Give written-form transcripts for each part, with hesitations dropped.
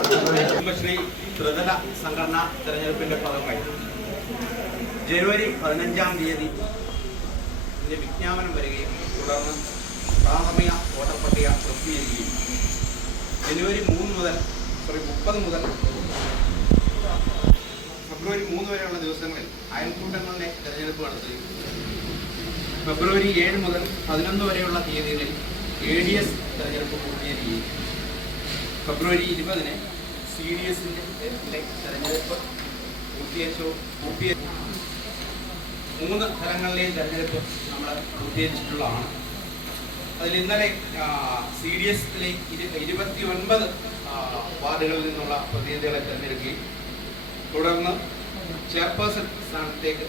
കുടുംബശ്രീ ത്രിതല സംഘടനാ തെരഞ്ഞെടുപ്പിന്റെ ഭാഗമായി ജനുവരി 15-ാം തീയതി വിജ്ഞാപനം വരികയും തുടർന്ന് പ്രാഥമിക വോട്ടർ പട്ടിക പ്രസിദ്ധീകരിക്കുകയും ജനുവരി 30 മുതൽ ഫെബ്രുവരി 3 വരെയുള്ള ദിവസങ്ങളിൽ അയൽക്കൂട്ടങ്ങളിലെ തെരഞ്ഞെടുപ്പ് നടത്തുകയും ഫെബ്രുവരി 7 മുതൽ 11 വരെയുള്ള തീയതികളിൽ ADS തെരഞ്ഞെടുപ്പ് പൂർത്തീകരിക്കുകയും ഫെബ്രുവരി 20-ന് CDSന്റെ തെരഞ്ഞെടുപ്പ് പൂർത്തീകരിച്ചു. 3 തലങ്ങളിലെയും തെരഞ്ഞെടുപ്പ് നമ്മൾ പൂർത്തീകരിച്ചിട്ടുള്ളതാണ്. അതിൽ ഇന്നലെ CDSലെ 29 വാർഡുകളിൽ നിന്നുള്ള പ്രതിനിധികളെ തെരഞ്ഞെടുക്കുകയും തുടർന്ന് ചെയർപേഴ്സൺ സ്ഥാനത്തേക്ക്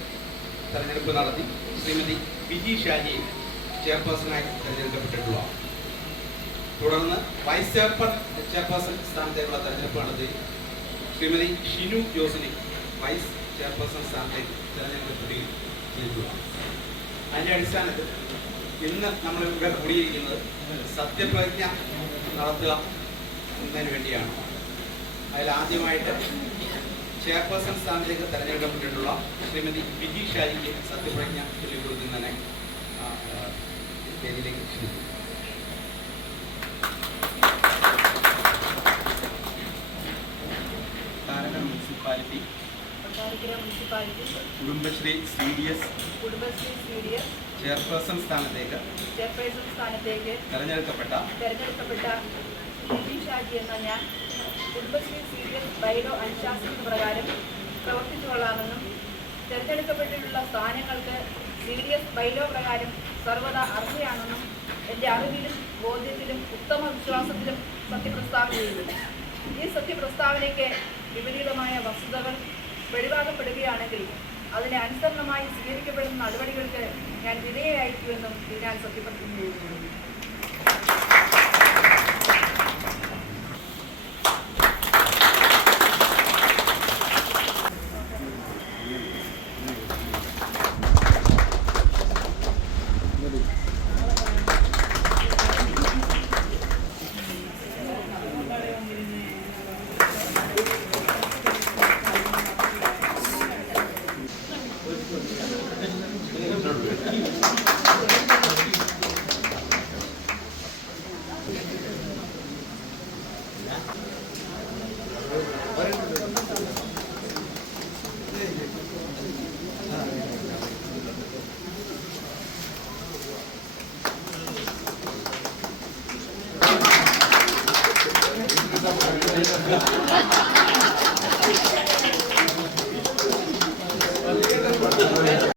തെരഞ്ഞെടുപ്പ് നടത്തി ശ്രീമതി ബിജി ഷാജിയെ ചെയർപേഴ്സണായി തെരഞ്ഞെടുക്കപ്പെട്ടിട്ടുള്ളതാണ്. തുടർന്ന് വൈസ് ചെയർപേഴ്സൺ സ്ഥാനത്തേക്കുള്ള തെരഞ്ഞെടുപ്പ് നടത്തി ശ്രീമതി ഷിനു ജോസിനെ വൈസ് ചെയർപേഴ്സൺ സ്ഥാനത്തേക്ക് തെരഞ്ഞെടുക്കപ്പെടുകയും ചെയ്തിട്ടുള്ളതാണ്. അതിൻ്റെ അടിസ്ഥാനത്തിൽ ഇന്ന് നമ്മൾ ഇവിടെ കൂടിയിരിക്കുന്നത് സത്യപ്രതിജ്ഞ നടത്തുക എന്നതിന് വേണ്ടിയാണ്. അതിലാദ്യമായിട്ട് ചെയർപേഴ്സൺ സ്ഥാനത്തേക്ക് തെരഞ്ഞെടുക്കപ്പെട്ടിട്ടുള്ള ശ്രീമതി ബിജി ഷാജിക്ക് സത്യപ്രതിജ്ഞ ചൊല്ലിക്കൊടുക്കുന്നതിനെ വേദിയിലേക്ക് ക്ഷണിക്കുന്നു. കുടുംബശ്രീ CDS ചെയർപേഴ്സൺ സ്ഥാനത്തേക്ക് തെരഞ്ഞെടുക്കപ്പെട്ട ബിജി ഷാജി എന്ന ഞാൻ കുടുംബശ്രീ CDS ബൈലോ അനുശാസന പ്രകാരം പ്രവർത്തിച്ചു കൊള്ളാമെന്നും തെരഞ്ഞെടുക്കപ്പെട്ടിട്ടുള്ള സ്ഥാനങ്ങൾക്ക് CDS ബൈലോ പ്രകാരം സർവ്വതാ അർഹയാണെന്നും എൻ്റെ അറിവിലും ബോധ്യത്തിലും ഉത്തമ വിശ്വാസത്തിലും സത്യപ്രസ്താവന ചെയ്യുന്നു. ഈ സത്യപ്രസ്താവനയ്ക്ക് വിപരീതമായ വസ്തുതകൾ വെളിവാക്കപ്പെടുകയാണെങ്കിൽ അതിനെ അനുസരണമായി സ്വീകരിക്കപ്പെടുന്ന നടപടികൾക്ക് ഞാൻ വിധേയയായിരിക്കുമെന്നും ഞാൻ സത്യപ്രതിജ്ഞ ചെയ്യുന്നു. Gracias.